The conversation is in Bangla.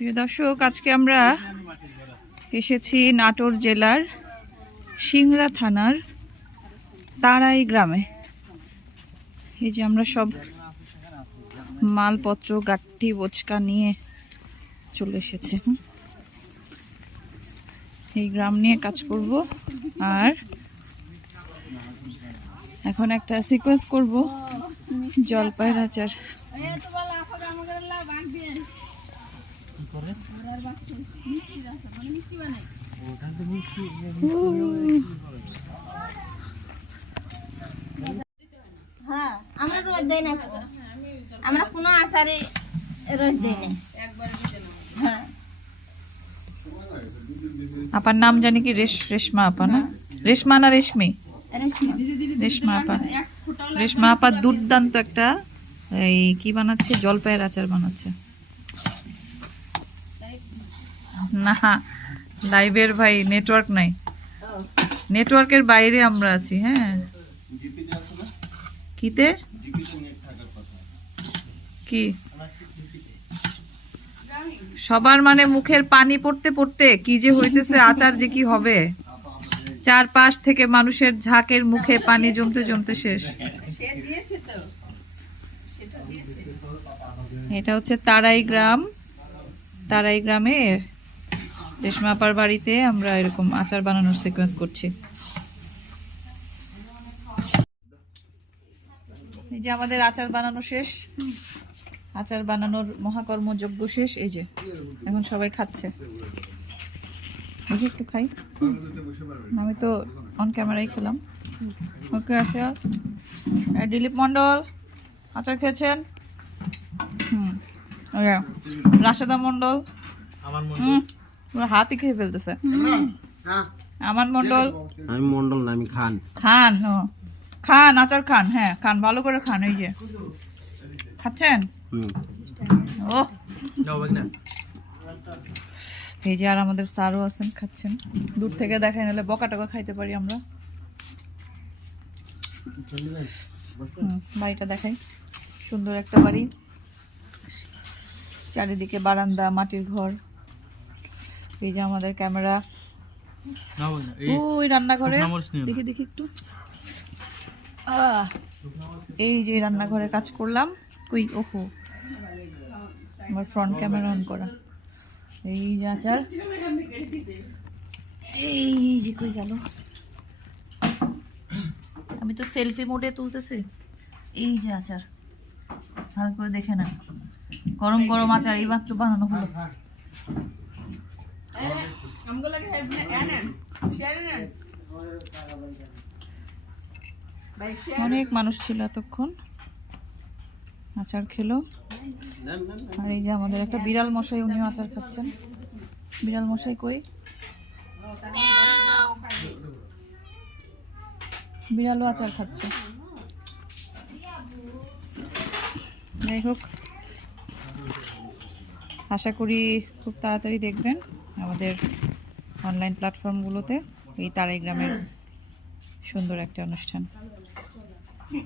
প্রিয় দর্শক, আজকে আমরা এসেছি নাটোর জেলার সিংড়া থানার তারাই গ্রামে। এই যে আমরা সব মালপত্র গাঠি বোচকা নিয়ে চলে এসেছে। এই গ্রাম নিয়ে কাজ করব আর এখন একটা সিকোয়েন্স করব। জলপাইয়ের আচার। হ্যাঁ আমরা রোজ দেই না আমরা কোনো আসারে রোজ দেই না। হ্যাঁ। আপার নাম জানি কি রেশ রেশমা আপা না? রেশমা না রেশমি? রেশমা। রেশমা আপা। রেশমা আপা দুর্দান্ত একটা এই কি বানাচ্ছে? জলপাইয়ের আচার বানাচ্ছে। না লাইভের ভাই নেটওয়ার্ক নাই। নেটওয়ার্কের বাইরে আমরা আছি হ্যাঁ। কিতে? কি? সবার মানে মুখের পানি পড়তে পড়তে কি যে হইতেছে, আচার যে কি হবে। চারপাশ থেকে মানুষের ঝাঁকের মুখে পানি জমতে জমতে শেষ। এটা হচ্ছে তারাই গ্রাম তারাই গ্রামের রেশমাপার বাড়িতে আমরা এরকম আচার বানানোর সিকোয়েন্স করছি। এই যে আমাদের আচার বানানো শেষ। আচার বানানোর মহাকর্ম যজ্ঞ শেষ। এই যে এখন সবাই খাচ্ছে। দেখি একটু খাই। আমি তো অন ক্যামেরাই খেলাম। ওকে আচ্ছা দিলীপ মণ্ডল আচার খেয়েছেন? হুম। ওকে রাশেদা মণ্ডল। হুম। পুরো হাতই খেয়ে ফেলতেছে। আমান মণ্ডল আমি মন্ডল না আমি খান। খান ও। খান আচার খান হ্যাঁ খান ভালো করে খান এই যে। খাচ্ছেন? ও এই যে আর আমাদের স্যারও আছেন খাচ্ছেন। দূর থেকে দেখাই নাহলে বকা টকা খাইতে পারি আমরা। বাড়িটা দেখাই। সুন্দর একটা বাড়ি। চারিদিকে বারান্দা মাটির ঘর। এই যে আমাদের ক্যামেরা। ওই রান্নাঘরে। দেখি দেখি একটু। এই যে রান্নাঘরে কাজ করলাম। কই ওহো। আমার ফ্রন্ট ক্যামেরা অন করা। এই যে আচার। এই যে কই গেল। আমি তো সেলফি মোডে তুলতেছি। এই যে আচার। ভালো করে দেখে না গরম গরম আচার এই মাত্র বানানো হলো। অনেক মানুষ ছিল এতক্ষণ। আচার খেলো। আর এই যে আমাদের একটা বিড়াল মশাই, উনিও আচার খাচ্ছেন। বিড়াল মশাই কই? বিড়ালও আচার খাচ্ছে। যাই হোক, আশা করি খুব তাড়াতাড়ি দেখবেন। আমাদের অনলাইন প্ল্যাটফর্মগুলোতে এই তারাই গ্রামের সুন্দর একটা অনুষ্ঠান।